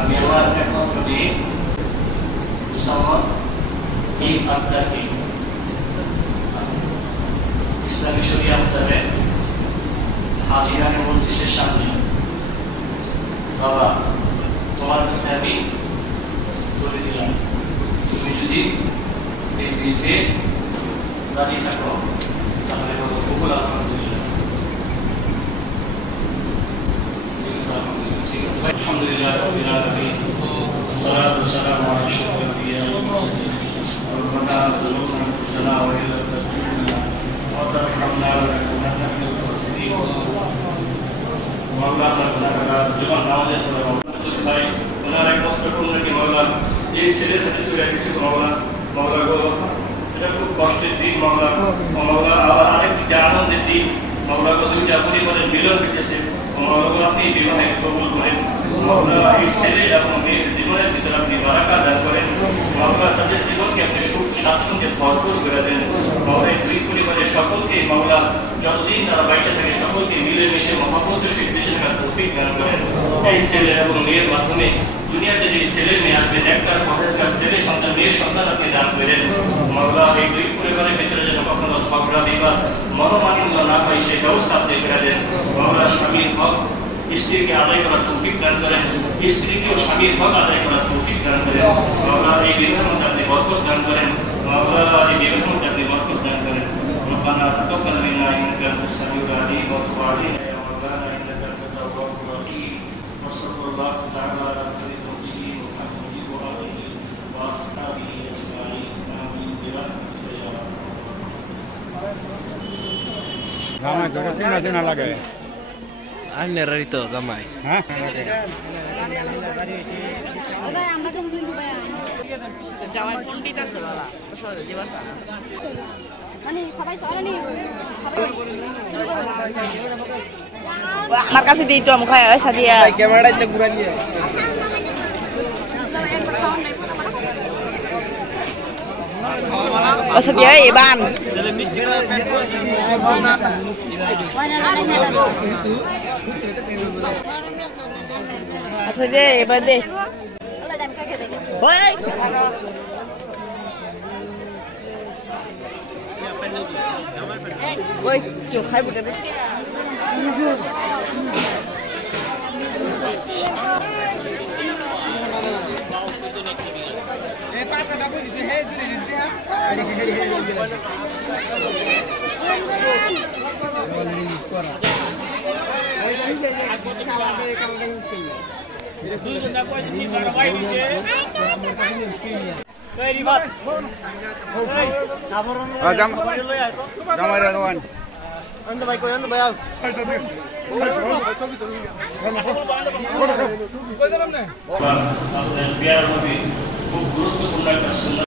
আমি আমার একমাত্র মেয়ে উসামা আক্তারকে ইসলামী শরিয়া মোতাবেক হাজিরানের মজলিসের সামনে বাবা তোমার কাছে আমি তুলে দিলাম, তুমি যদি এই বিয়েতে রাজি থাকো তাহলে বাবা কবুল আলহামদুলিল্লাহ। আলহামদুলিল্লাহ রাব্বিল আলামিন والصلاة والسلام على أشرف الأنبياء والمرسلين ربنا ظلمنا أنفسنا وإن لم تغفر لنا وترحمنا لنكونن من الخاسرين مولانا আপনারা জীবন নামাজের পরে ভাই ওনার এক বক্তব্য কি মাওলা এই ছেলের সাথে তুলে রেখেছে মাওলা গো, এটা খুব কষ্টের দিন মাওলা আবার আরেকটি আনন্দের দিন মাওলা গো, দুইটা পরিবারের মিলন হয়েছে মাওলা গো, আপনি বিবাহে কবুল করেন মাওলা, এই ছেলে এবং মেয়ের জীবনের ভিতরে আপনি বারাকা দান করেন মাওলা, তাদের জীবনকে আপনি সুখ স্বাচ্ছন্দ্যে ভরপুর করে দেন মাওলা, এই দুই পরিবারের সকলকে মাওলা যতদিন তারা বাইচে থাকে সকলকে মিলেমিশে মহাব্বতের সহিত বেঁচে থাকার তৌফিক দান করেন। এই ছেলে এবং মেয়ের মাধ্যমে দুনিয়াতে যে ছেলে মেয়ে আসবে একটার পরের ছেলে সন্তান মেয়ের সন্তান আপনি দান করেন মাওলা, এই দুই পরিবারের ভিতরে যেন কখনো ঝগড়া বিবাদ মনোমালিন্য না হয় সেই ব্যবস্থা আপনি করে দেন মাওলা, স্বামীর হক স্ত্রীকে আদায় করার তৌফিক দান করেন, স্ত্রীকেও স্বামীর হক আদায় করার তৌফিক দান করেন মাওলা, এই বিবাহের মধ্যে আপনি বরকত দান করেন মাওলা, এই বিবাহের মধ্যে আপনি বরকত দান করেন। ربنا تقبل منا انك انت السميع العليم وتب علينا يا مولانا انك انت التواب الرحيم وصلى الله تعالى على خير خلقه محمد واله واصحابه اجمعين امين برحمتك يا رب العالمين। জামাই ধরে চিনা লাগে আন্নের তো জামাই হ্যাঁ জামাই পণ্ডিত আছে বাবা তো সহজে দিবাসা আমার কাছে দিই তো মুখায় সাদিয়া ক্যামেরাটা ঘুরা দিয়ে সাদিয়া এবান আচ্ছা দে এবার দে ওই কেউ খাইব দেবে খুব গুরুত্বপূর্ণ একটা